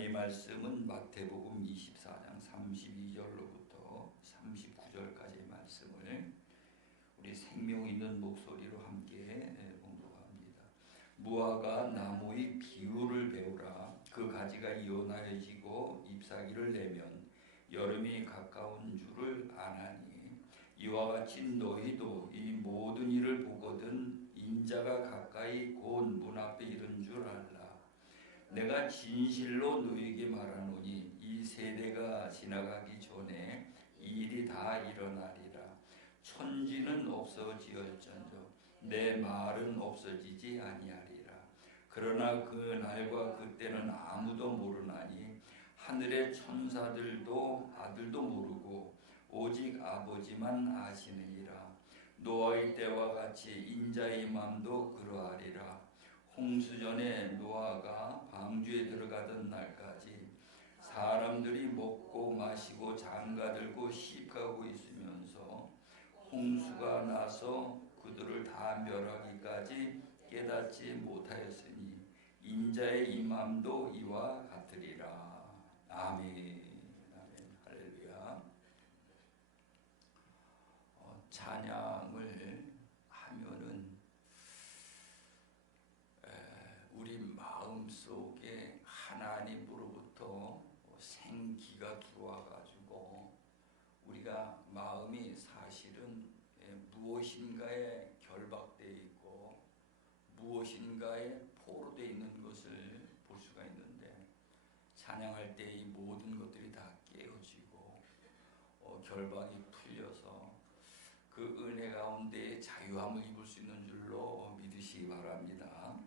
하나님 말씀은 마태복음 24장 32절로부터 39절까지의 말씀을 우리 생명 있는 목소리로 함께 봉독합니다. 무화과 나무의 비유를 배우라. 그 가지가 이어나여지고 잎사귀를 내면 여름이 가까운 줄을 아나니 이와 같이 너희도 이 모든 일을 보거든 인자가 가까이 곧 문 앞에 이른 줄 알라. 내가 진실로 너희에게 말하노니 이 세대가 지나가기 전에 이 일이 다 일어나리라. 천지는 없어지었전저 내 말은 없어지지 아니하리라. 그러나 그 날과 그때는 아무도 모르나니 하늘의 천사들도 아들도 모르고 오직 아버지만 아시느니라. 노아의 때와 같이 인자의 맘도 그러하리라. 홍수전에 노아가 방주에 들어가던 날까지 사람들이 먹고 마시고 장가들고 시집가고 있으면서 홍수가 나서 그들을 다 멸하기까지 깨닫지 못하였으니 인자의 임함도 이와 같으리라. 아멘. 아멘. 할렐루야. 찬양을 하면은 우리 마음속에 하나님으로부터 생기가 들어와 가지고 우리가 마음이 사실은 무엇인가에 결박되어 있고 무엇인가에 포로되어 있는 것을 볼 수가 있는데, 찬양할 때 이 모든 것들이 다 깨어지고 결박이 풀려서 그 은혜 가운데 자유함을 입을 수 있는 줄로 믿으시기 바랍니다.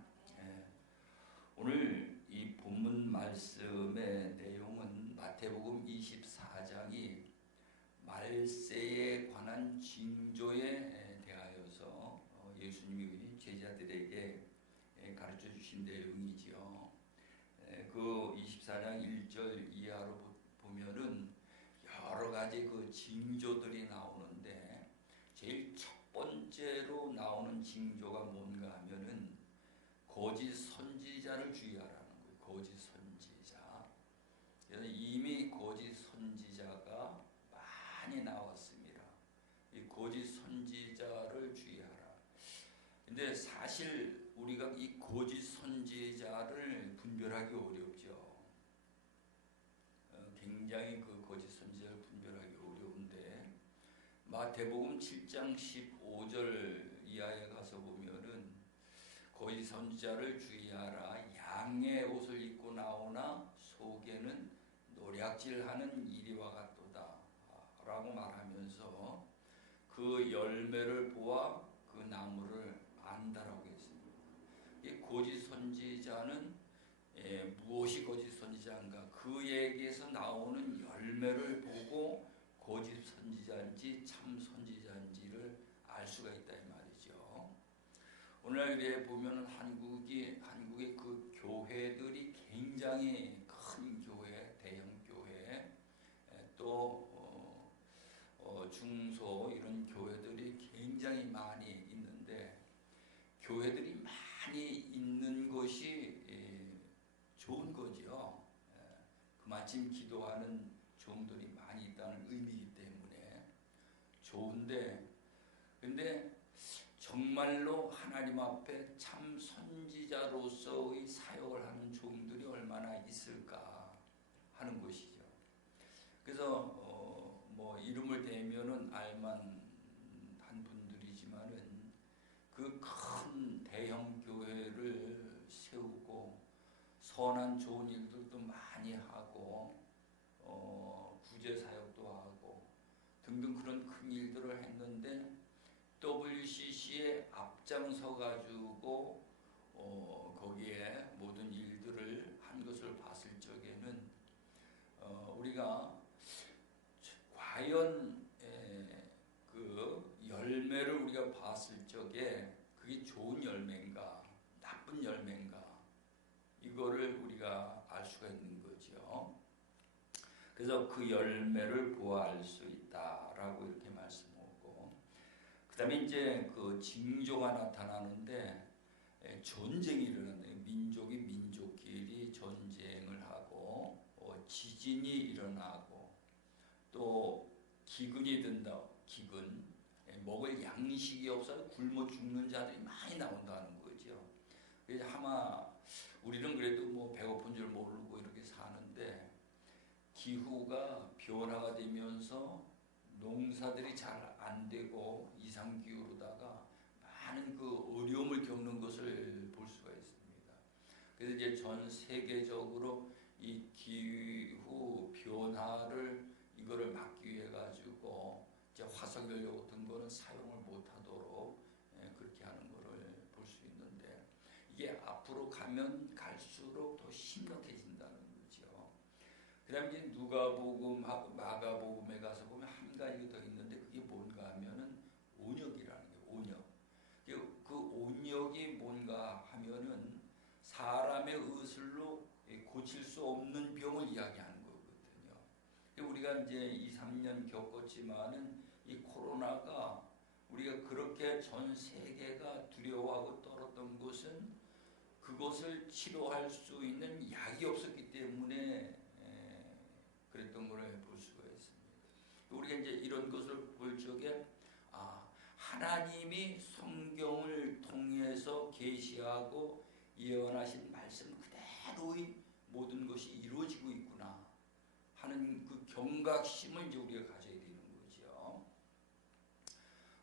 오늘 이 본문 말씀의 내용은 마태복음 24장이 말세에 관한 징조에 대하여서 예수님이 제자들에게 가르쳐 주신 내용이지요. 그 24장 1절 이하로 보면은 여러 가지 그 징조들이 나오는데, 제일 첫 번째로 나오는 징조가 뭔가 하면은 거짓 선지자를 주의하라는 거예요. 거짓 선지자. 그래서 이미 거짓 선지자가 많이 나왔습니다. 이 거짓 선지자를 주의하라. 근데 사실 우리가 이 거짓 선지자를 분별하기 어렵죠. 굉장히 그 거짓 선지자를 분별하기 어려운데, 마태복음 7장 15절 이하에 가서 보면은 거짓 선지자를 주의하라. 양의 옷을 입고 나오나 속에는 노략질하는 이리와 같도다 라고 말하면서 그 열매를 보아 그 나무를 안다라고 했습니다. 이 거짓 선지자는 무엇이 거짓 선지자인가? 그에게서 나오는 열매를 보고 거짓 선지자인지 참 선지자인지를 알 수가 있다 이 말이죠. 오늘날에 보면 한국의 그 교회들이 굉장히 큰 교회, 대형 교회, 또 중소 이런 교회들이 굉장히 많이 있는데, 교회들이 많이 있는 것이 좋은 거죠. 그만큼 기도하는 종들이 많이 있다는 의미이기 때문에 좋은데, 근데 정말로 하나님 앞에 참 선지자로서의 사역을 하는 종들이 얼마나 있을까 하는 것이죠. 그래서 뭐 이름을 대면은 알만한 분들이지만은 그 큰 대형 교회를 세우고 선한 좋은 일들도 많이 하고 구제 사역도 하고 등등 그런 큰 일들을 했는데, WCC에 앞장서 가지고 거기에 모든 일들을 한 것을 봤을 적에는 우리가 과연 그 열매를 우리가 봤을 적에 그게 좋은 열매인가 나쁜 열매인가 이거를 우리가 알 수가 있는 거죠. 그래서 그 열매를 보아할 수 있다라고 이렇게 말씀하고, 그 다음에 이제 그 징조가 나타나는데 전쟁이 일어났네요. 민족이 민족끼리 전쟁을 하고 지진이 일어나고 또 기근이 든다. 기근. 먹을 양식이 없어서 굶어 죽는 자들이 많이 나온다는 거죠. 그래서 아마 우리는 그래도 뭐 배고픈 줄 모르고 이렇게 사는데 기후가 변화가 되면서 농사들이 잘 안 되고 이상기후로다가 많은 그 어려움을 겪는 것을 볼 수가 있습니다. 그래서 이제 전 세계적으로 이 기후 변화를 이거를 막기 위해 가지고 이제 화석연료 같은 거는 사용을 못하도록 그렇게 하는 거를 볼 수 있는데 이게 앞으로 가면 갈수록 더 심각해진다는 거죠. 그다음에 이제 누가복음하고 마가복음에 가서 보면 한 가지가 더 있는데 그게 뭔가 하면은 온역이라는 게 온역. 그 온역이 뭔가 하면은 사람의 의술로 고칠 수 없는 병을 이야기하는 거거든요. 우리가 이제 2, 3년 겪었지만은 이 코로나가 우리가 그렇게 전 세계가 두려워하고 떨었던 것은 그것을 치료할 수 있는 약이 없었기 때문에 그랬던 걸 볼 수가 있습니다. 우리가 이제 이런 것을 볼 적에 하나님이 성경을 통해서 계시하고 예언하신 말씀 그대로의 모든 것이 이루어지고 있구나 하는 그 경각심을 이제 우리가 가져야 되는 거죠.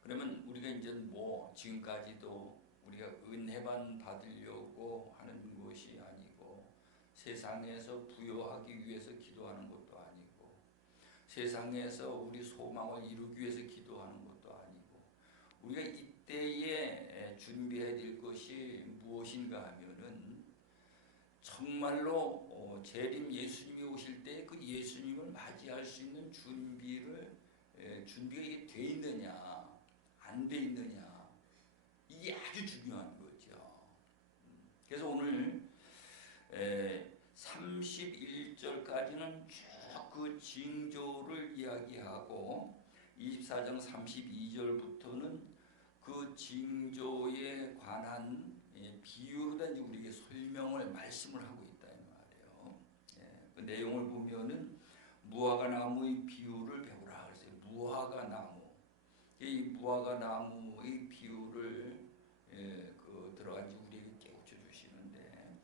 그러면 우리가 이제 뭐 지금까지도 우리가 은혜만 받으려고 하는 것이 아니고 세상에서 부여하기 위해서 기도하는 것도 아니고 세상에서 우리 소망을 이루기 위해서 기도하는 것도 아니고 우리가 이때에 준비해야 될 것이 무엇인가 하면은 정말로 재림 예수님이 오실 때 그 예수님을 맞이할 수 있는 준비가 이게 돼 있느냐 안 돼 있느냐 이게 아주 중요한 거죠. 그래서 오늘 31절까지는 쭉 그 징조를 이야기하고 24장 32절부터는 그 징조에 관한 비유로 된 우리에게 설명을 말씀을 하고 있다 이 말이에요. 그 내용을 보면은 무화과 나무의 비유를 배우라 그랬어요. 무화과 나무. 이 무화과 나무의 비유를 그 들어가지고 우리에게 깨우쳐 주시는데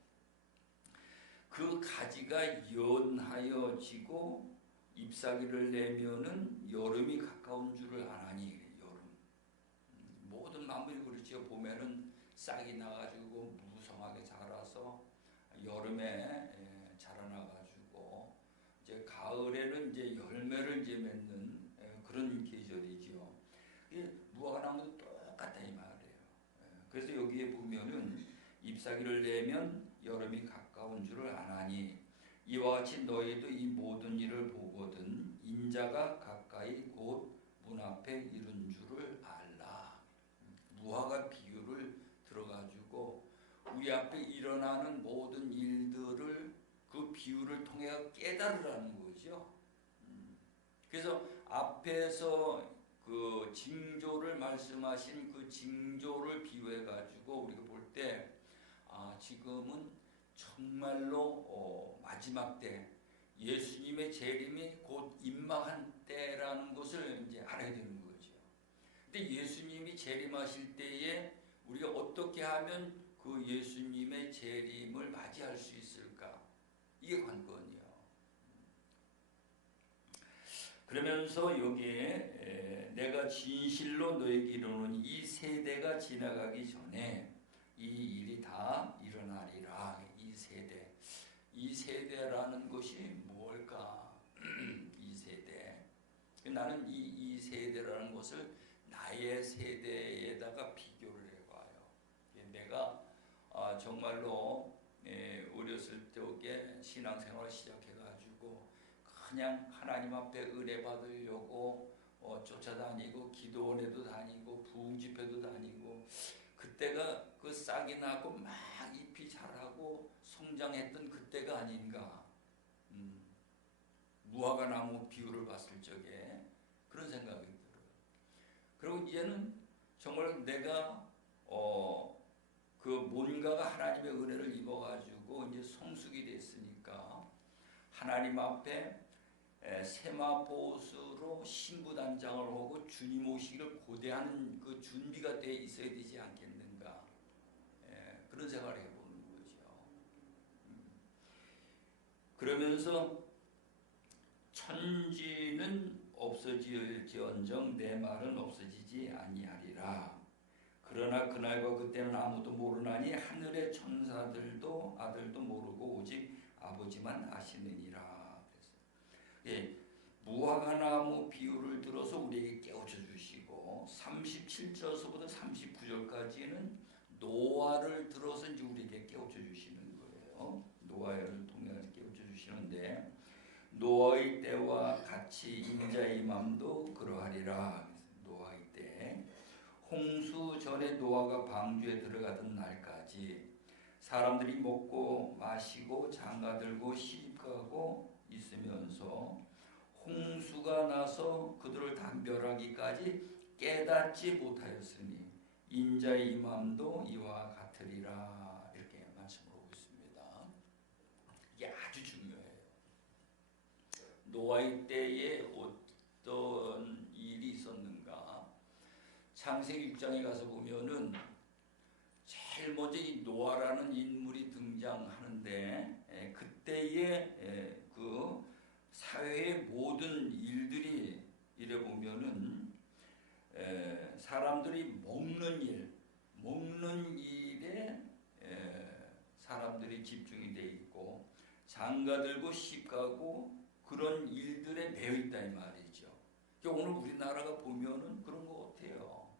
그 가지가 연하여 지고 잎사귀를 내면은 여름이 가까운 줄을 아나니 여름. 모든 나무들이 그렇죠. 보면은 싹이 나가지고 무성하게 자라서 여름에 자라나가지고 이제 가을에는 이제 열매를 이제 맺는 그런 계절이죠. 무화과 나무도 똑같다 이 말이에요. 그래서 여기에 보면은 잎사귀를 내면 여름이 가까운 줄을 아나니 이와 같이 너희도 이 모든 일을 보거든 인자가 가까이 곧 문 앞에 이른 줄을 알라. 무화과 비유를 들어가지고 우리 앞에 일어나는 모든 일들을 그 비유를 통해 깨달으라는 거죠. 그래서 앞에서 그 징조를 말씀하신 그 징조를 비유해 가지고 우리가 볼 때 지금은 정말로 마지막 때 예수님의 재림이 곧 임박한 때라는 것을 이제 알아야 되는 거죠. 근데 예수님이 재림하실 때에 우리가 어떻게 하면 그 예수님의 재림을 맞이할 수 있을까? 이게 관건이에요. 그러면서 여기에 내가 진실로 너에게 이르노니 이 세대가 지나가기 전에 이 일이 다 일어나리라. 이 세대라는 것이 뭘까? 이 세대. 나는 이 세대라는 것을 나의 세대에다가 비교를 해봐요. 내가 정말로 어렸을 적에 신앙생활을 시작해가지고 그냥 하나님 앞에 은혜 받으려고 쫓아다니고 기도원에도 다니고 부흥집회도 다니고 그때가 그 싹이 나고 막 잎이 자라고 성장했던 그때가 아닌가. 무화과 나무 비유를 봤을 적에 그런 생각이 들어요. 그리고 이제는 정말 내가 그 뭔가가 하나님의 은혜를 입어가지고 이제 성숙이 됐으니까 하나님 앞에 세마포스로 신부단장을 하고 주님 오시기를 고대하는 그 준비가 돼 있어야 되지 않겠는가. 그런 생각을 해보는 거죠. 그러면서 천지는 없어질지언정 내 말은 없어지지 아니하리라. 그러나 그날과 그때는 아무도 모르나니 하늘의 천사들도 아들도 모르고 오직 아버지만 아시느니라. 그래서 무화과나무 비유를 들어서 우리에게 깨우쳐 주시고 37절서부터 39절까지는 노아를 들어서 이제 우리에게 깨우쳐 주시는 거예요. 노아를 통해서 깨우쳐 주시는데 노아의 때와 같이 인자의 맘도 그러하리라. 노아의 때 홍수 전에 노아가 방주에 들어가던 날까지 사람들이 먹고 마시고 장가들고 시집가고 있으면서 홍수가 나서 그들을 다 멸하기까지 깨닫지 못하였으니 인자의 임함도 이와 같으리라. 이렇게 말씀을 하고 있습니다. 이게 아주 중요해요. 노아의 때에 어떤 일이 있었는가? 창세기 6장에 가서 보면은 제일 먼저 이 노아라는 인물이 등장하는데 그때의 그 사회의 모든 일들이 이래 보면은 사람들이 먹는 일에 사람들이 집중이 돼 있고 장가들고 시집가고 그런 일들에 매여 있다 이 말이죠. 그러니까 오늘 우리나라가 보면은 그런 거 같아요.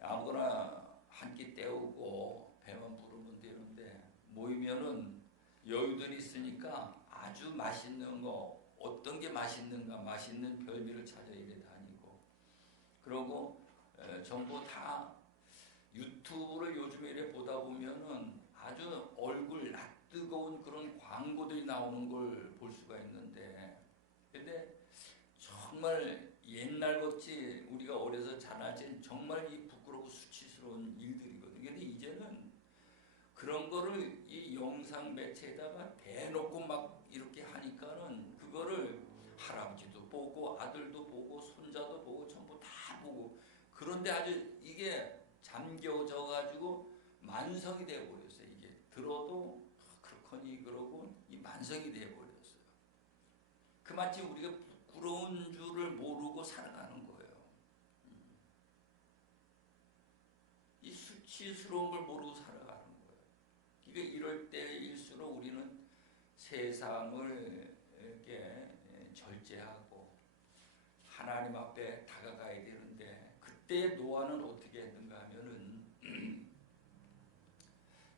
아무거나 한 끼 때우고 배만 부르면 되는데 모이면은 여유들이 있으니까 아주 맛있는 거 어떤 게 맛있는가 맛있는 별미를 찾아 이래 다니고 그러고 전부 다 유튜브를 요즘에 이래 보다 보면은 아주 얼굴 낯뜨거운 그런 광고들이 나오는 걸 볼 수가 있는데 근데 정말 옛날같이 우리가 어려서 자라진 정말 이 부끄럽고 수치스러운 일들이거든요. 근데 이제는 그런 거를 이 영상 매체에다가 대놓고 막 이렇게 하니까는 그거를 할아버지도 보고 아들도 보고 손자도 보고 전부 다 보고 그런데 아주 이게 잠겨져 가지고 만성이 되어 버렸어요. 이게 들어도 그렇거니 그러고 이 만성이 되어 버렸어요. 그마치 우리가 부끄러운 줄을 모르고 살아가는 거예요. 이 수치스러운 걸 모르고 살아가는 거예요. 그러니까 이럴 때일수록 우리는 세상을 이렇게 절제하고 하나님 앞에 다가가야 되는데 그때 노아는 어떻게 했는가 하면은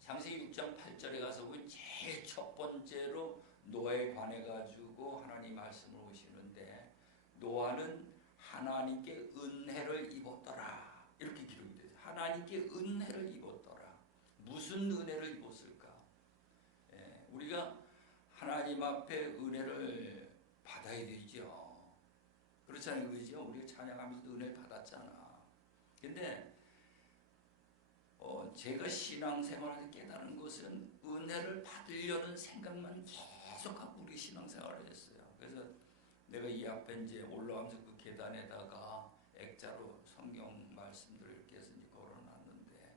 창세기 6장 8절에 가서 보면 제일 첫 번째로 노아에 관해 가지고 하나님 말씀을 오시는데 노아는 하나님께 은혜를 입었더라 이렇게 기록이 돼요. 하나님께 은혜를 입었더라. 무슨 은혜를 입었을까? 우리가 하나님 앞에 은혜를 받아야 되죠. 그렇잖아요, 그죠? 우리가 찬양하면서도 은혜를 받았잖아. 근데 제가 신앙생활을 깨달은 것은 은혜를 받으려는 생각만 계속 갖고 우리 신앙생활을 했어요. 그래서 내가 이 앞에 이제 올라가면서 그 계단에다가 액자로 성경 말씀들을 이렇게 해서 이제 걸어놨는데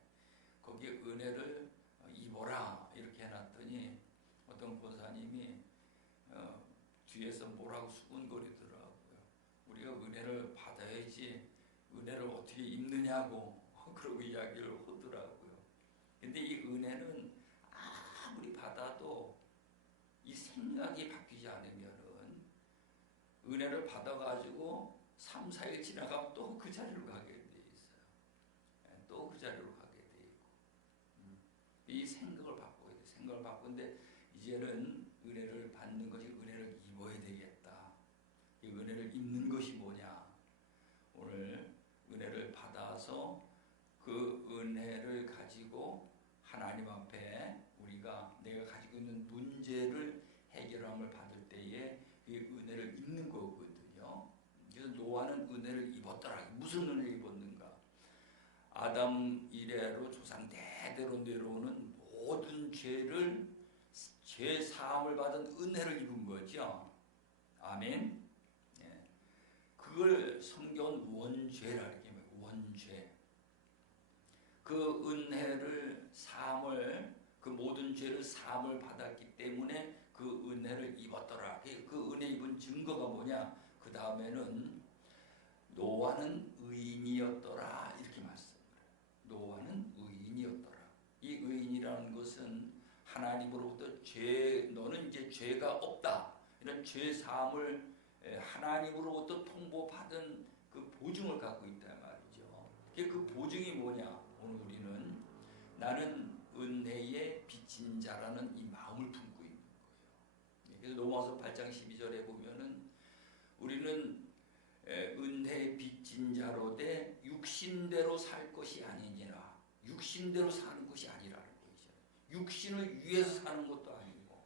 거기에 은혜를 입어라 이렇게 해놨더니 어떤 권사님이 뒤에서 뭐라고 수군거리더라고요. 우리가 은혜를 받아야지 은혜를 어떻게 입느냐고 그러고 이야기를 하더라고요. 근데 이 은혜는 아무리 받아도 이 생각이 바뀌지 않으면은 은혜를 받아가지고 3, 4일 지나가면 또 그 자리로 가게 돼 있어요. 또 그 자리로 가게 돼 있고 이 생각을 바꿔야 돼. 생각을 바꾸는데 이제는 은혜를 받는 것이 은혜를 입어야 되겠다. 이 은혜를 입는 것이 뭐냐? 오늘 은혜를 받아서 그 은혜를 가지고 하나님 앞에 우리가 내가 가지고 있는 문제를 해결함을 받을 때에 그 은혜를 입는 거거든요. 그래서 노아는 은혜를 입었더라. 무슨 은혜를 입었는가? 아담 이래로 조상 대대로 내려오는 모든 죄를 죄 사함을 받은 은혜를 입은 거죠. 아멘. 예. 그걸 성경은 원죄라 이렇게 말해요. 원죄. 그 은혜를 사함을 그 모든 죄를 사함을 받았기 때문에 그 은혜를 입었더라. 그 은혜 입은 증거가 뭐냐? 그 다음에는 노아는 의인이었더라 이렇게 말씀해요. 노아는 의인이었더라. 이 의인이라는 것은 하나님으로부터 너는 이제 죄가 없다 이런 죄 사함을 하나님으로부터 통보받은 그 보증을 갖고 있다 말이죠. 그 보증이 뭐냐? 오늘 우리는 나는 은혜에 빚진 자라는 이 마음을 품고 있는 거예요. 그래서 로마서 8장 12절에 보면은 우리는 은혜에 빚진 자로 돼 육신대로 살 것이 아니니라. 육신대로 사는 것이 아니라는 거죠. 육신을 위해서 사는 것도 아니고.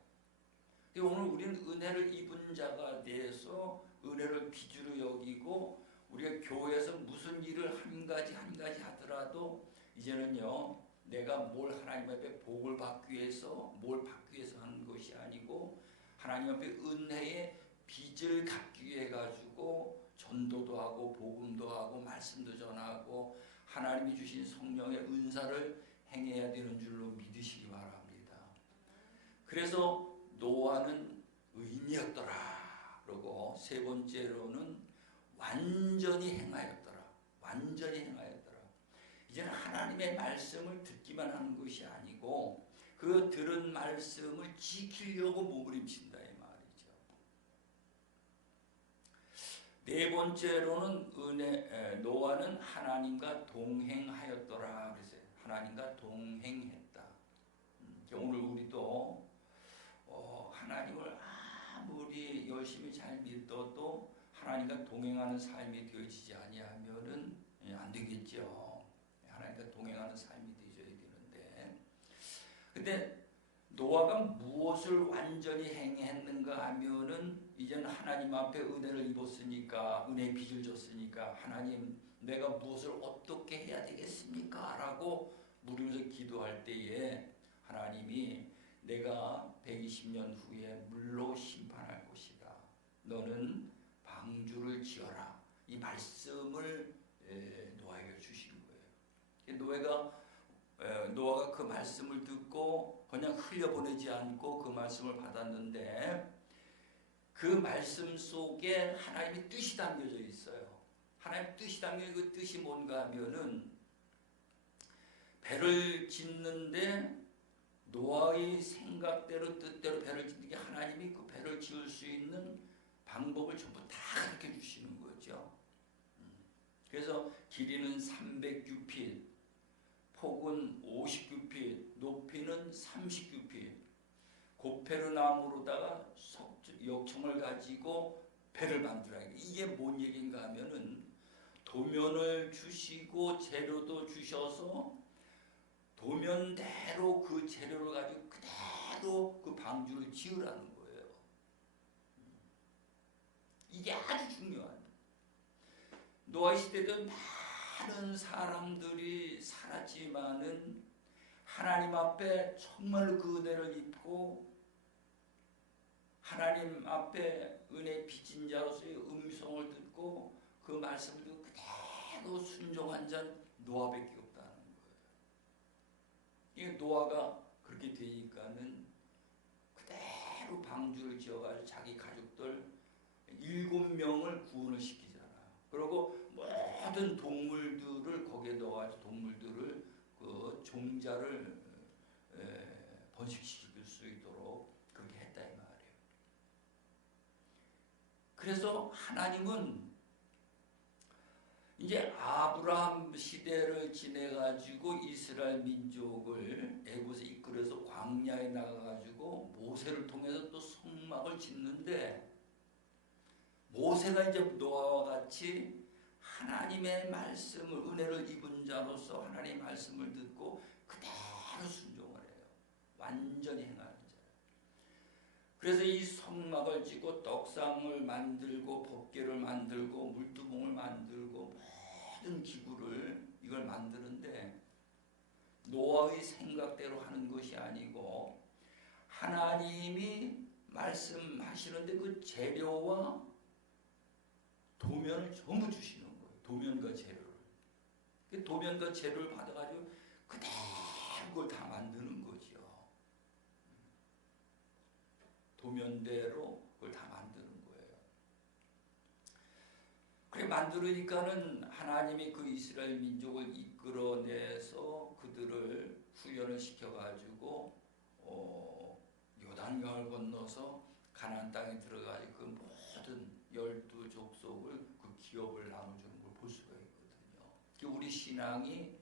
오늘 우리는 은혜를 입은 자가 돼서 은혜를 빚으로 여기고 우리가 교회에서 무슨 일을 한 가지 하더라도 이제는요 내가 뭘 하나님 앞에 복을 받기 위해서 뭘 받기 위해서 하는 것이 아니고 하나님 앞에 은혜의 빚을 갚기 위해 가지고 전도도 하고 복음도 하고 말씀도 전하고 하나님이 주신 성령의 은사를 행해야 되는 줄로 믿으시기 바랍니다. 그래서 노아는 의인이었더라. 그리고 세 번째로는 완전히 행하였더라. 완전히 행하였더라. 이제는 하나님의 말씀을 듣기만 하는 것이 아니고 그 들은 말씀을 지키려고 몸부림친다 이 말이죠. 네 번째로는 노아는 하나님과 동행하였더라. 그래서 하나님과 동행했다. 오늘 우리도 하나님을 아무리 열심히 잘 믿어도 하나님과 동행하는 삶이 되어지지 아니하면은 안 되겠죠. 하나님과 동행하는 삶이 되어져야 되는데, 근데 노아가 무엇을 완전히 행했는가 하면은 이제는 하나님 앞에 은혜를 입었으니까 은혜의 빚을 졌으니까 하나님 내가 무엇을 어떻게 해야 되겠습니까? 라고 물으면서 기도할 때에 하나님이 내가 120년 후에 물로 심판할 것이다. 너는 방주를 지어라. 이 말씀을 노아에게 주신 거예요. 노아가 그 말씀을 듣고 그냥 흘려보내지 않고 그 말씀을 받았는데 그 말씀 속에 하나님의 뜻이 담겨져 있어요. 하나님의 뜻이 담겨진 그 뜻이 뭔가 하면은 배를 짓는데 노아의 생각대로 뜻대로 배를 짓는 게 하나님이 그 배를 지을 수 있는 방법을 전부 다 가르쳐 주시는 거죠. 그래서 길이는 300규핏, 폭은 50규핏, 높이는 30규핏, 고페르나무로다가 역청을 가지고 배를 만들어야 돼. 이게 뭔 얘기인가 하면은 도면을 주시고 재료도 주셔서 도면대로 그 재료를 가지고 그대로 그 방주를 지으라는 거예요. 이게 아주 중요한. 노아 시대도 많은 사람들이 살았지만은 하나님 앞에 정말로 그 은혜를 입고 하나님 앞에 은혜 빚진 자로서의 음성을 듣고 그 말씀을 듣고 그대로 순종한 자는 노아밖에 없다는 거예요. 이게 노아가 그렇게 되니까는 그대로 방주를 지어가지고 자기 가족들 7명을 구원을 시키잖아. 그리고 모든 동물들을 거기에 넣어가지고 동물들을 그 종자를 번식시킬 수 있도록 그렇게 했다 이 말이에요. 그래서 하나님은 이제 아브라함 시대를 지내가지고 이스라엘 민족을 애굽에서 이끌어서 광야에 나가가지고 모세를 통해서 또 성막을 짓는데 모세가 이제 노아와 같이 하나님의 말씀을 은혜를 입은 자로서 하나님의 말씀을 듣고 그대로 순종을 해요. 완전히 행하는 자예요. 그래서 이 성막을 짓고 떡상을 만들고 법궤를 만들고 물두멍을 만들고 모든 기구를 이걸 만드는데 노아의 생각대로 하는 것이 아니고 하나님이 말씀하시는데 그 재료와 도면을 전부 주시는 거예요. 도면과 재료를. 그 도면과 재료를 받아가지고 그대로 그걸 다 만드는 거죠. 도면대로 그걸 다 만드는 거예요. 그래 만들으니까는 하나님이 그 이스라엘 민족을 이끌어내서 그들을 훈련을 시켜가지고 요단강을 건너서 가나안 땅에 들어가지고 그 모든 12족속을 그 기업을 나눠주는 걸 볼 수가 있거든요. 우리 신앙이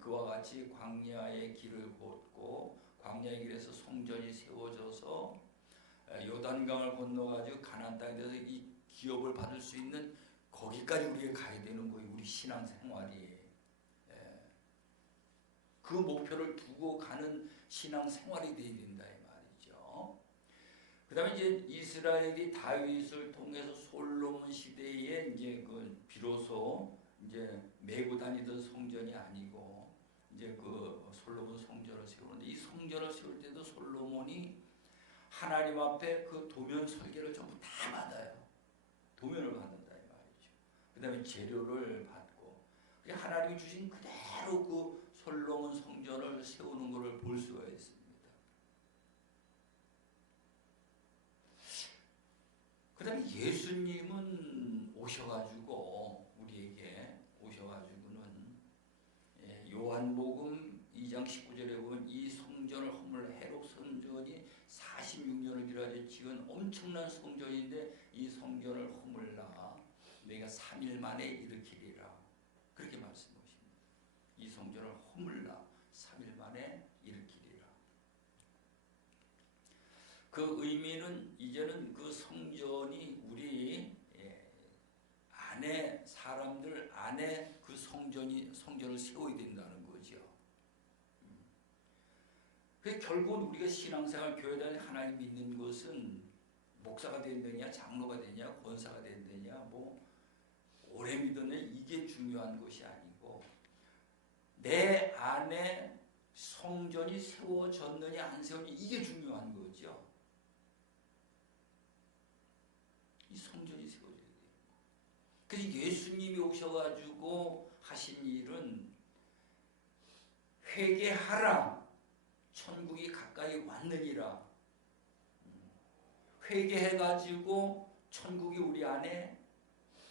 그와 같이 광야의 길을 걷고 광야의 길에서 성전이 세워져서 요단강을 건너가지고 가나안 땅에 대해서 이 기업을 받을 수 있는 거기까지 우리가 가야 되는 거예요. 우리 신앙 생활이. 그 목표를 두고 가는 신앙 생활이 되어야 된다 이 말이죠. 그 다음에 이제 이스라엘이 다윗을 통해서 솔로몬 시대에 이제 그 비로소 이제 메고 다니던 성전이 아니고 이제 그 솔로몬 성전을 세우는데 이 성전을 세울 때도 솔로몬이 하나님 앞에 그 도면 설계를 전부 다 받아요. 도면을 받는다 이 말이죠. 그 다음에 재료를 받고 하나님이 주신 그대로 그 솔로몬 성전을 세우는 것을 볼 수가 있습니다. 그 다음에 예수님은 오셔가지고 우리에게 오셔가지고는 요한복음 2장 19절에 보면 이 성전을 허물 헤롯 성전이 46년을 길어져 지은 엄청난 성전인데 이 성전을 허물라 내가 3일 만에 일으키리라 그렇게 말씀하십니다. 이 성전을 허물라 3일 만에 일으키리라. 그 의미는 이제는 그 성전이 우리 안에 사람들 안에 그 성전을 세워야 된다는 거죠. 결국은 우리가 신앙생활 교회 다니 하나님 믿는 것은 목사가 된다냐 장로가 되냐 권사가 된다냐 뭐 오래 믿었냐 이게 중요한 것이 아니고 내 안에 성전이 세워졌느냐 안 세워졌느냐 이게 중요한 거죠. 이 성전이 세워져야 돼요. 그래서 예수님이 오셔가지고 하신 일은 회개하라 천국이 가까이 왔느니라. 회개해가지고 천국이 우리 안에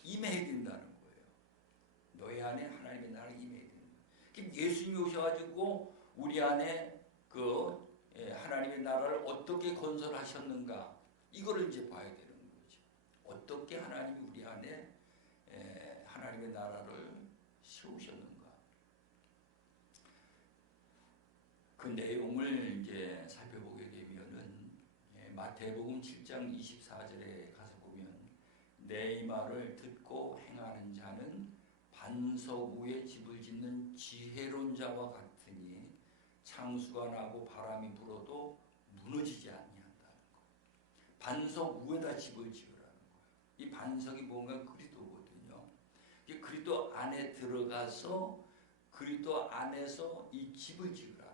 임해야 된다는 거예요. 너희 안에 하나님의 나라가 임해야 된다. 그럼 예수님이 오셔가지고 우리 안에 그 하나님의 나라를 어떻게 건설하셨는가 이거를 이제 봐야 되는 거죠. 어떻게 하나님이 우리 안에 하나님의 나라를 세우셨는가. 그 내용을 이제 살펴보게 되면은 마태복음 7장 24절에 가서 보면 내 말을 듣고 행하는 자는 반석 위에 집을 짓는 지혜로운 자와 같으니 창수가 나고 바람이 불어도 무너지지 아니한다는 거. 반석 위에다 집을 지으라는 거예요. 이 반석이 뭔가 그리스도거든요. 그리스도 안에 들어가서 그리스도 안에서 이 집을 지으라는 거예요.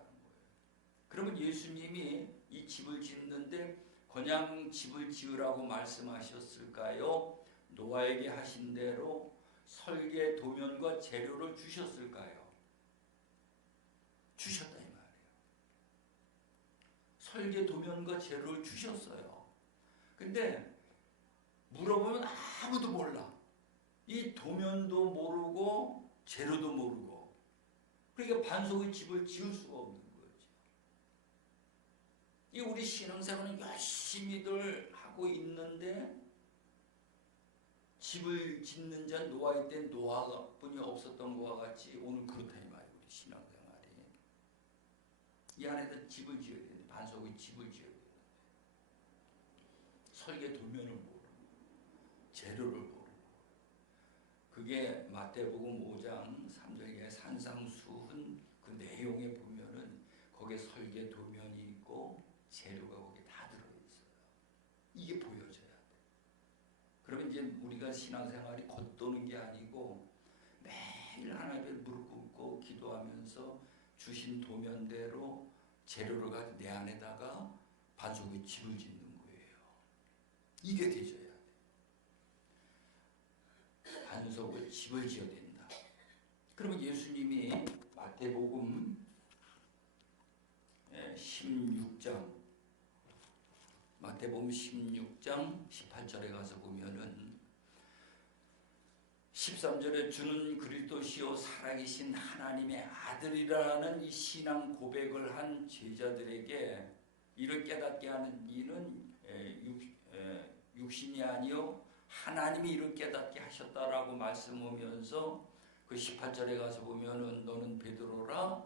그러면 예수님이 이 집을 짓는데 그냥 집을 지으라고 말씀하셨을까요? 노아에게 하신 대로 설계 도면과 재료를 주셨을까요? 주셨다 이 말이에요. 설계 도면과 재료를 주셨어요. 근데 물어보면 아무도 몰라. 이 도면도 모르고 재료도 모르고 그러니까 반석의 집을 지을 수가 없는 거죠. 이 우리 신앙생활은 열심히들 하고 있는데 집을 짓는 자 노아의 때 노아뿐이 없었던 것과 같이 오늘 그렇다 이 말이에요. 우리 신앙생활이 이 안에다 집을 지어야 되는데 반석의 집을 지어야 돼요. 설계 도면을 모르고 재료를 모르고 그게 마태복음 5장 3절에 산상수훈 그 내용에 보면은 거기에 설계 도면이 있고 재료가 거기에 다 들어있어요. 이게 보여져야 돼. 그러면 이제 우리가 신앙생활이 겉도는 게 아니고 매일 하나님께 무릎 꿇고 기도하면서 주신 도면대로 재료를 가지고 내 안에다가 반석에 집을 짓는 거예요. 이게 되져야 돼. 반석에 집을 지어야 된다. 그러면 예수님이 마태복음 16장 마태복음 16장 18절에 가서 보면은 13절에 주는 그리스도시요 살아계신 하나님의 아들이라는 이 신앙 고백을 한 제자들에게 이를 깨닫게 하는 이는 육신이 아니요 하나님이 이를 깨닫게 하셨다라고 말씀하면서 그 18절에 가서 보면은 너는 베드로라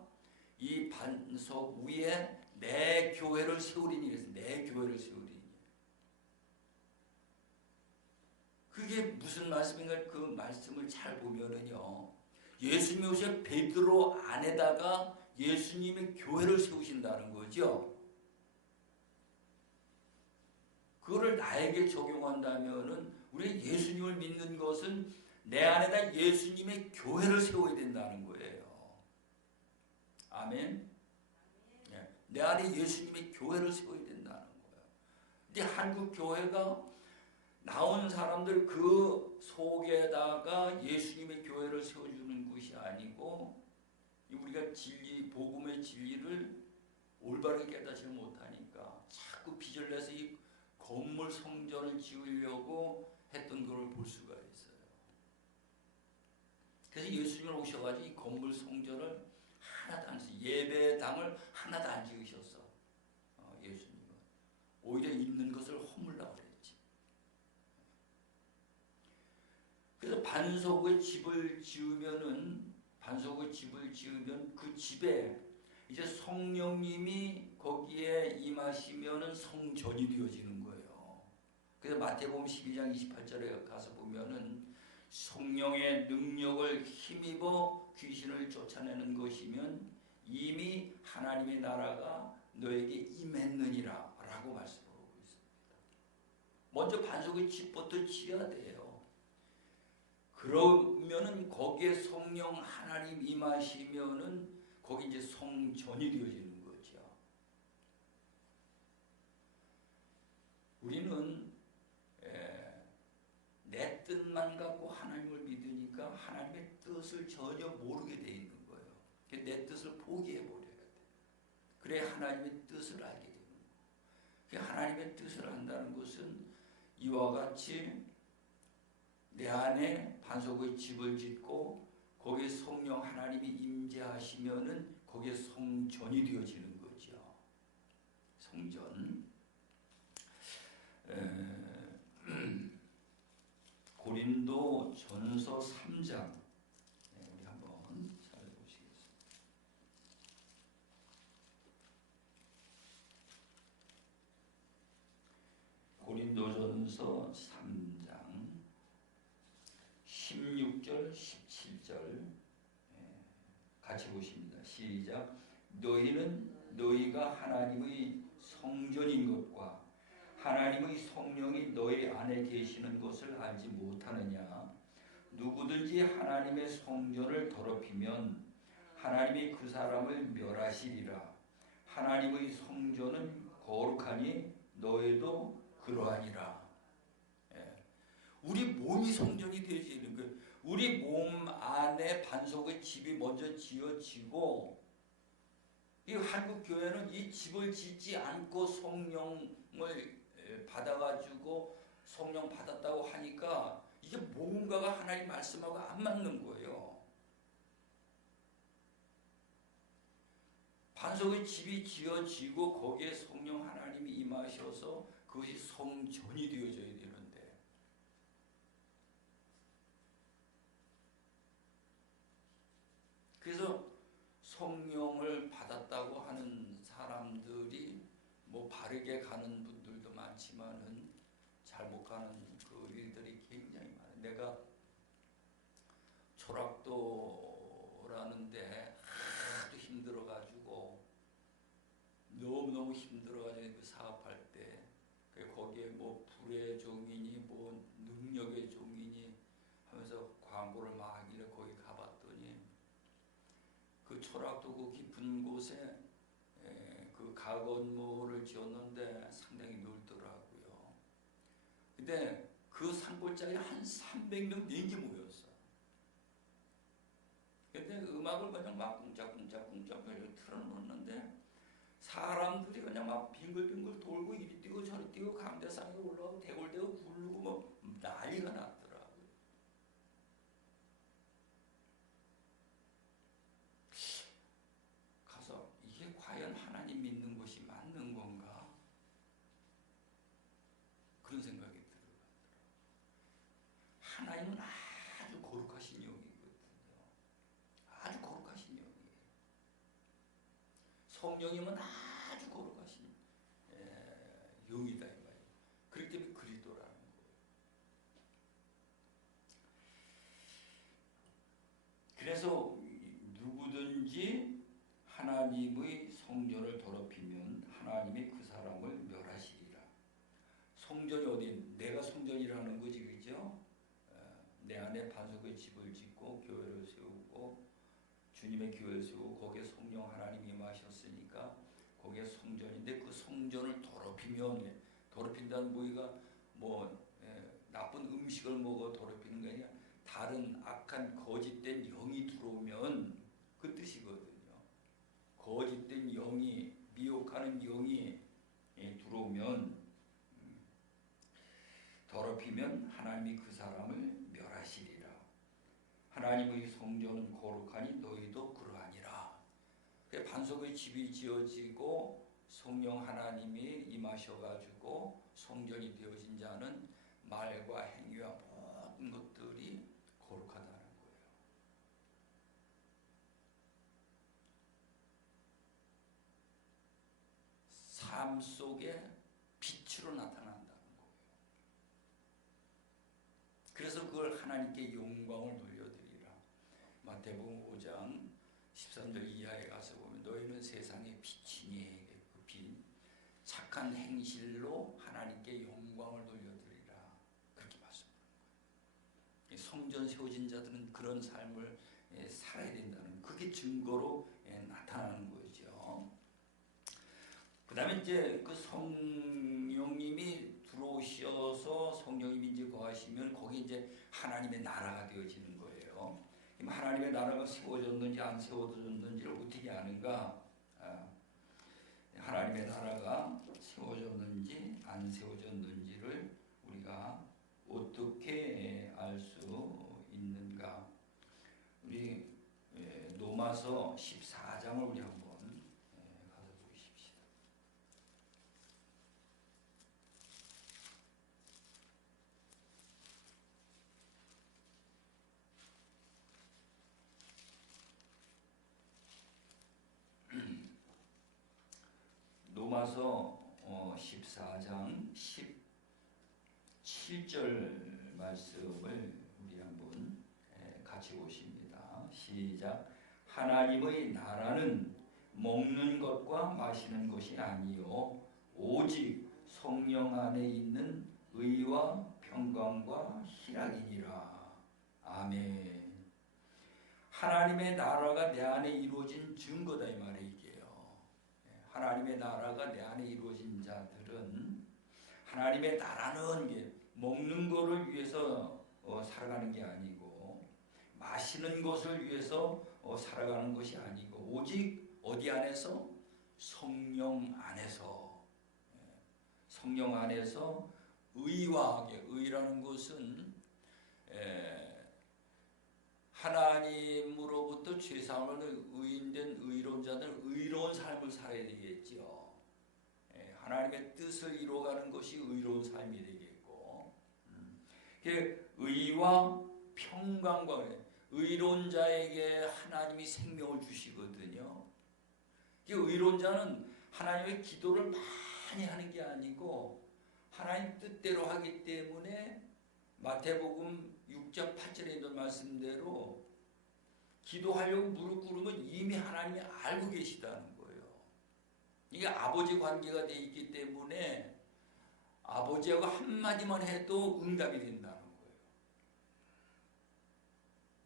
이 반석 위에 내 교회를 세우리니 그래서 내 교회를 세우리니 그게 무슨 말씀인가 그 말씀을 잘 보면은요 예수님이 오셔 베드로 안에다가 예수님의 교회를 세우신다는 거죠. 그거를 나에게 적용한다면은 우리 예수님을 믿는 것은 내 안에다 예수님의 교회를 세워야 된다는 거예요. 아멘. 내 안에 예수님의 교회를 세워야 된다는 거예요. 근데 한국 교회가 나온 사람들 그 속에다가 예수님의 교회를 세워주는 것이 아니고 우리가 진리, 복음의 진리를 올바르게 깨닫지 못하니까 자꾸 빚을 내서 이 건물 성전을 지으려고 했던 걸 볼 수가 있어요. 그래서 예수님은 오셔가지고 이 건물 성전을 하나도 안 지으셨어. 예배당을 하나도 안 지으셨어. 예수님은 오히려 있는 것을 허물라고 그랬지. 그래서 반석의 집을 지으면 그 집에 이제 성령님이 거기에 임하시면은 성전이 되어지는 거예요. 그래서 마태복음 12장 28절에 가서 보면은 성령의 능력을 힘입어 귀신을 쫓아내는 것이면 이미 하나님의 나라가 너에게 임했느니라 라고 말씀하고 있습니다. 먼저 반석의 집부터 지어야 돼요. 그러면은 거기에 성령 하나님 임하시면은 거기 이제 성전이 되어지는 거죠. 우리는 내 뜻만 갖고 하나님을 믿으니까 하나님의 뜻을 전혀 모르게 돼 있는 거예요. 내 뜻을 포기해 버려야 돼. 그래야 하나님의 뜻을 알게 되는 거예요. 하나님의 뜻을 안다는 것은 이와 같이 내 안에 반석의 집을 짓고 거기에 성령 하나님이 임재하시면은 거기에 성전이 되어지는 거죠. 성전. 고린도 전서 3장 우리 한번 찾아보시겠습니다. 고린도 전서 3장 16절 17절 같이 보십니다. 시작. 너희가 하나님의 성전인 것과 하나님의 성령이 너희 안에 계시는 것을 알지 못하느냐. 누구든지 하나님의 성전을 더럽히면 하나님이 그 사람을 멸하시리라. 하나님의 성전은 거룩하니 너희도 그러하니라. 우리 몸이 성전이 되어지는 거예요. 우리 몸 안에 반석의 집이 먼저 지어지고 이 한국 교회는 이 집을 짓지 않고 성령을 받아가지고 성령 받았다고 하니까 이게 뭔가가 하나님 말씀하고 안 맞는 거예요. 반석의 집이 지어지고 거기에 성령 하나님이 임하셔서 그것이 성전이 되어져야 되는데 그래서 성령을 받았다고 하는 사람들이 뭐 바르게 가는 분들도 많지만은 잘못 가는 그 일들이 굉장히 많아요. 내가 초락도라는데 하도 힘들어가지고 너무너무 힘들어가지고 그 사업할 때 거기에 뭐 불의 종이니 뭐 능력의 종이니 하면서 광고를 막 이렇게 거기 가봤더니 그 초락도 그 깊은 곳에 그 작은 모를 지었는데 상당히 넓더라고요. 근데 그 산골짜기에 한 300명 넘게 모였어. 근데 음악을 그냥 막 쿵짝쿵짝 틀어놓는데 사람들이 그냥 막 빙글빙글 돌고 이리 뛰고 저리 뛰고 강대상에 올라가고 대골대고 굴르고 뭐 난리가 났더라고요. 가서 이게 과연 하나님 믿는 것이 맞는 건가? 그런 생각이 들어요. 하나님은 아주 거룩하신 영이거든요. 아주 거룩하신 영이에요. 성령님은 아주 거룩하신 영이다 이 말이에요. 그렇기 때문에 그리스도라는 거예요. 그래서 누구든지 하나님의 성전을 더럽히면 하나님이 그 사람을 멸하시리라. 성전이 어디? 내가 성전이라는 거지, 그죠? 내 안에 반석의 집을 짓고 교회를 세우고 주님의 교회를 세우고 거기에 성령 하나님이 임하셨으니까 거기에 성전인데 그 성전을 더럽히면, 더럽힌다는 뭐가 나쁜 음식을 먹어 더럽히는 게 아니라 다른 악한 거짓된 영이 들어오면 그 뜻이거든요. 거짓된 영이, 미혹하는 영이 들어오면 더럽히면 하나님이 그 사람을 멸하시리라. 하나님의 성전은 거룩하니 너희도 그러하니라. 반석의 집이 지어지고 성령 하나님이 임하셔가지고 성전이 되어진 자는 말과 행위와 모든 것들이 거룩하다는 거예요. 삶 속에 빛으로 나타난다는 거예요. 그래서 그걸 하나님께 영광을 돌려드리라. 마태복음 5장 13절 이하에 가서 보면 너희는 세상의 빛이니, 그 빛, 착한 행실로 하나님께 영광을 돌려드리라. 그렇게 말씀하는 거예요. 성전 세워진 자들은 그런 삶을 살아야 된다는, 그게 증거로 나타나는 거죠. 그 다음에 이제 그 성령님이 들어오셔서 성령님이 이제 거하시면 거기 이제 하나님의 나라가 되어지는 거예요. 하나님의 나라가 세워졌는지 안 세워졌는지를 어떻게 아는가? 하나님의 나라가 세워졌는지 안 세워졌는지를 우리가 어떻게 알 수 있는가? 우리 로마서 14장을 우리 한번 가서 보십시다. 로마서 14장 17절 말씀을 우리 한번 같이 보십니다. 시작. 하나님의 나라는 먹는 것과 마시는 것이 아니요 오직 성령 안에 있는 의와 평강과 희락이니라. 아멘. 하나님의 나라가 내 안에 이루어진 증거다 이 말이에요. 하나님의 나라가 내 안에 이루어진 자들은, 하나님의 나라는 게 먹는 것을 위해서 살아가는 게 아니고 마시는 것을 위해서 살아가는 것이 아니고 오직 어디 안에서? 성령 안에서. 성령 안에서 의와, 의라는 것은 하나님으로부터 죄사함을 의인된 의로운 자들은 의로운 삶을 살아야 되겠죠. 하나님의 뜻을 이루어가는 것이 의로운 삶이 되겠고, 의와 평강과, 의로운 자에게 하나님이 생명을 주시거든요. 의로운 자는 하나님의 기도를 많이 하는 게 아니고 하나님 뜻대로 하기 때문에 마태복음 6장 8절에 있는 말씀대로 기도하려고 무릎 꿇으면 이미 하나님이 알고 계시다는 거예요. 이게 아버지 관계가 돼 있기 때문에 아버지하고 한마디만 해도 응답이 된다는 거예요.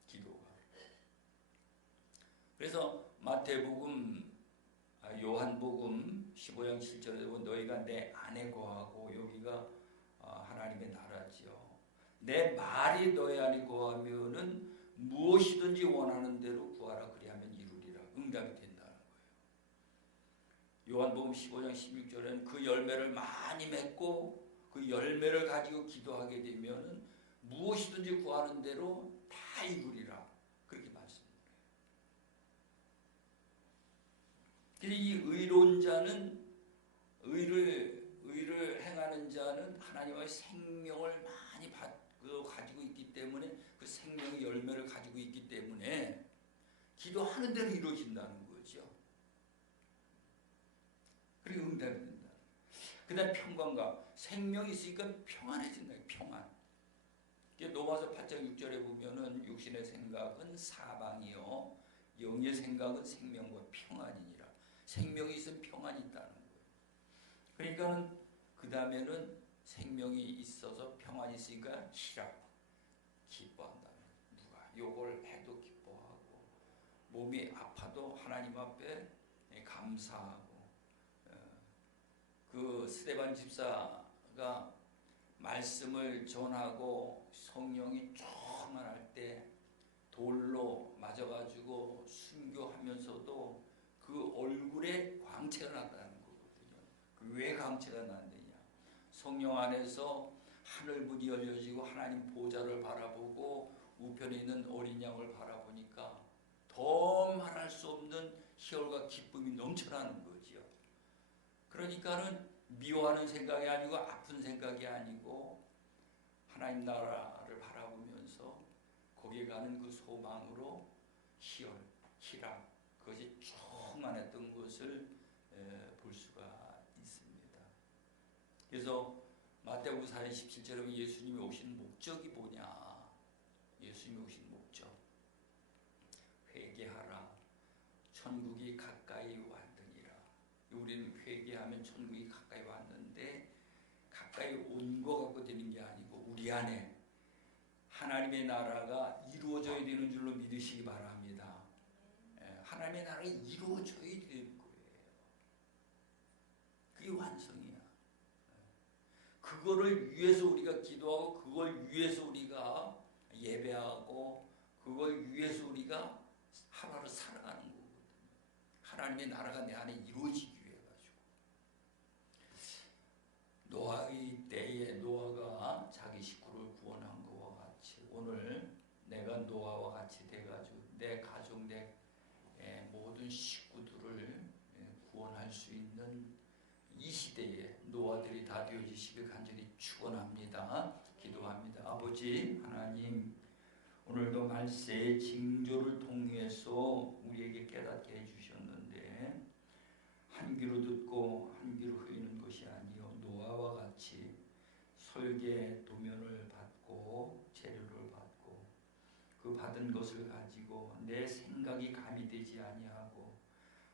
기도가. 그래서 마태복음, 요한복음 15장 7절에 보면 너희가 내 안에 거하고 여기가 하나님의 나라지요. 내 말이 너희 안에 거하면은 무엇이든지 원하는 대로 구하라 그리하면 이루리라. 응답이 된다는 거예요. 요한복음 15장 16절에는 그 열매를 많이 맺고 그 열매를 가지고 기도하게 되면은 무엇이든지 구하는 대로 다 이루리라. 그렇게 말씀해요. 이 의로운 자는 의를 행하는 자는 하나님의 생명을 많이 가지고 있기 때문에 그 생명의 열매를 가지고 있기 때문에 기도하는 대로 이루어진다는 거죠. 그리고 응답이 된다. 그 다음에 평강과 생명이 있으니까 평안해진다. 평안. 로마서 8장 6절에 보면은 육신의 생각은 사방이요 영의 생각은 생명과 평안이니라. 생명이 있으면 평안이 있다는 거예요. 그러니까는 그 다음에는 생명이 있어서 평안이 있으니까 희락, 기뻐한다. 누가 요걸 해도 기뻐하고 몸이 아파도 하나님 앞에 감사하고. 그 스데반 집사가 말씀을 전하고 성령이 충만할 때 돌로 맞아가지고 순교하면서도 그 얼굴에 광채가 났다는 거거든요. 왜 광채가 났느냐? 성령 안에서 하늘문이 열려지고 하나님 보좌를 바라보고 우편에 있는 어린 양을 바라보니까 더 말할 수 없는 희열과 기쁨이 넘쳐나는 거지요. 그러니까는 미워하는 생각이 아니고 아픈 생각이 아니고 하나님 나라를 바라보면서 거기에 가는 그 소망으로 희열, 희락 그것이 충만했던 것을 볼 수가 있습니다. 그래서 마태복음 4장 17절에 예수님이 오신 목적이 뭐냐? 예수님이 오신 목적 회개하라 천국이 가까이 왔느니라. 우리는 회개하면 천국이 가까이 왔는데 가까이 온 것 같고 되는 게 아니고 우리 안에 하나님의 나라가 이루어져야 되는 줄로 믿으시기 바랍니다. 하나님의 나라가 이루어져야 되는 거예요. 그게 완성이야. 그거를 위해서 우리가 기도하고 그걸 위해서 우리가 예배하고 그걸 위해서 우리가 하루하루 살아가는 거거든요. 하나님의 나라가 내 안에 이루어지기 위해 가지고. 노아의 때에 노아가 자기 식구를 구원한 것과 같이 오늘 내가 노아와 같이 돼가지고 내 가족, 내 모든 식구들을 구원할 수 있는 이 시대에 노아들이 다 되어지시길 간절히 축원합니다. 기도합니다. 아버지 하나님, 오늘도 말세의 징조를 통해서 우리에게 깨닫게 해주셨는데 한 귀로 듣고 한 귀로 흐리는 것이 아니요 노아와 같이 설계 도면을 받고 재료를 받고 그 받은 것을 가지고 내 생각이 가미되지 아니하고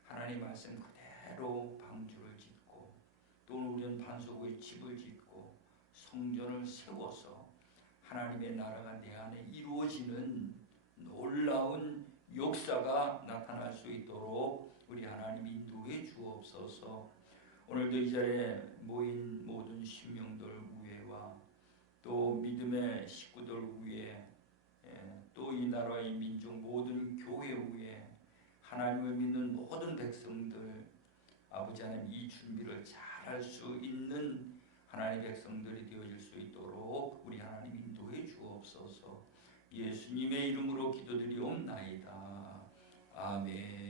하나님 말씀 그대로 방주를 짓고 또 우리는 반석의 집을 짓고 성전을 세워서 하나님의 나라가 내 안에 이루어지는 놀라운 역사가 나타날 수 있도록 우리 하나님 인도해 주옵소서. 오늘도 이 자리에 모인 모든 신명들 위에와 또 믿음의 식구들 위에 또 이 나라의 민족 모든 교회 위에 하나님을 믿는 모든 백성들 아버지 하나님 이 준비를 잘할 수 있는 하나님의 백성들이 되어질 수 있도록 우리 하나님 인도해 주옵소서. 예수님의 이름으로 기도드리옵나이다. 아멘.